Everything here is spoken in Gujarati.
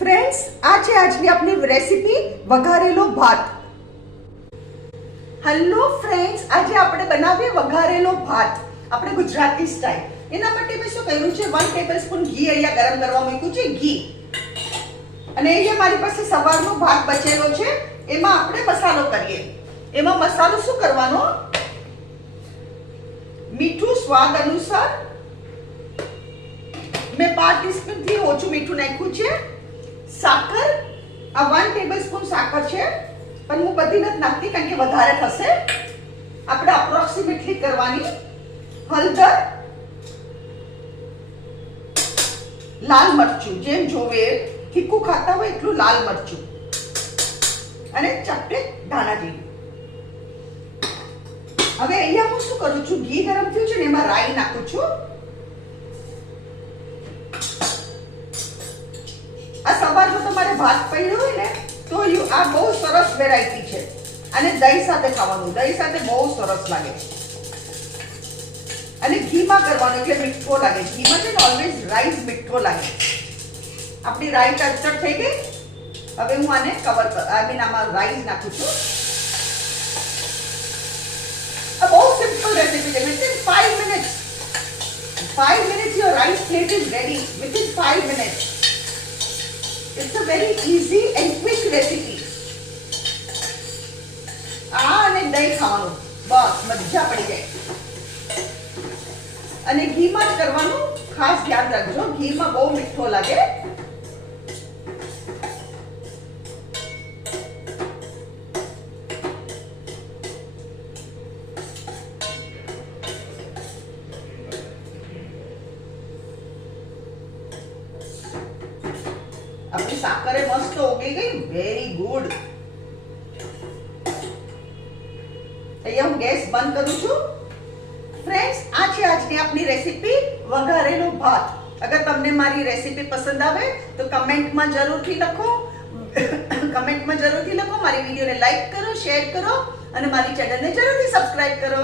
ફ્રેન્ડ્સ, આ છે આજની આપણી રેસીપી વઘારેલો ભાત. હેલો ફ્રેન્ડ્સ, આજે આપણે બનાવીએ વઘારેલો ભાત આપણે ગુજરાતી સ્ટાઇલ. એના માટે મેં શું કર્યું છે, 1 ટેબલસ્પૂન ઘી અહીંયા ગરમ કરવા મૂક્યું છે, ઘી. અને અહીંયા મારી પાસે સવારનો ભાત બચેલો છે, એમાં આપણે મસાલો કરીએ. એમાં મસાલો શું કરવાનો, મીઠું સ્વાદ અનુસાર. મેં 5 ટીસ્પૂન થી ઓછું મીઠું નાખ્યું છે. સાકર, આ 1 ટેબલસ્પૂન સાકર છે, પણ હું બધી નથી નાખતી કારણ કે વધારે થશે. આપણે અપ્રોક્સિમેટલી કરવાની. હળદર, લાલ મરચું જેમ જોવે, તીખું ખાતા હોય એટલું લાલ મરચું, અને ચપટે ધાણા જીરું. હવે અહીંયા હું શું કરું છું, ઘી ગરમ થયું છે ને એમાં રાઈ નાખું છું. આ સવારનો તમારે ભાત પડ્યો હોય ને તો આ બહુ સરસ વેરાયટી છે, અને દહીં સાથે ખાવાનું. દહીં સાથે બહુ સરસ લાગે. અને ઘીમાં કરવાનું એટલે મીઠો લાગે. ઘીમાં છે ને ઓલવેઝ રાઈસ મીઠો લાગે. આપણી રાઈ ટચટ થઈ ગઈ. હવે હું આને કવર આમાં રાઈસ નાખું છું. આ બહુ સિમ્પલ રેસીપી છે. Within 5 minutes, 5 minutes your rice plate is ready. Within 5 minutes. It's a very easy and quick recipe. અને દહીં ખાવાનું, બસ મજા પડી જાય. અને ઘીમાં જ કરવાનું, ખાસ ધ્યાન રાખજો, ઘીમાં બહુ મીઠો લાગે. આપણી સાકરે મસ્ત ઓગળી ગઈ. Very good. અહીંયા હું ગેસ બંધ કરું છું. ફ્રેન્ડ્સ, આ છે આજની આપણી રેસીપી વઘારેલો ભાત. અગર તમને મારી રેસીપી પસંદ આવે તો કમેન્ટમાં જરૂરથી લખો. મારી વિડીયોને લાઈક કરો, શેર કરો, અને મારી ચેનલને જરૂરથી સબસ્ક્રાઇબ કરો.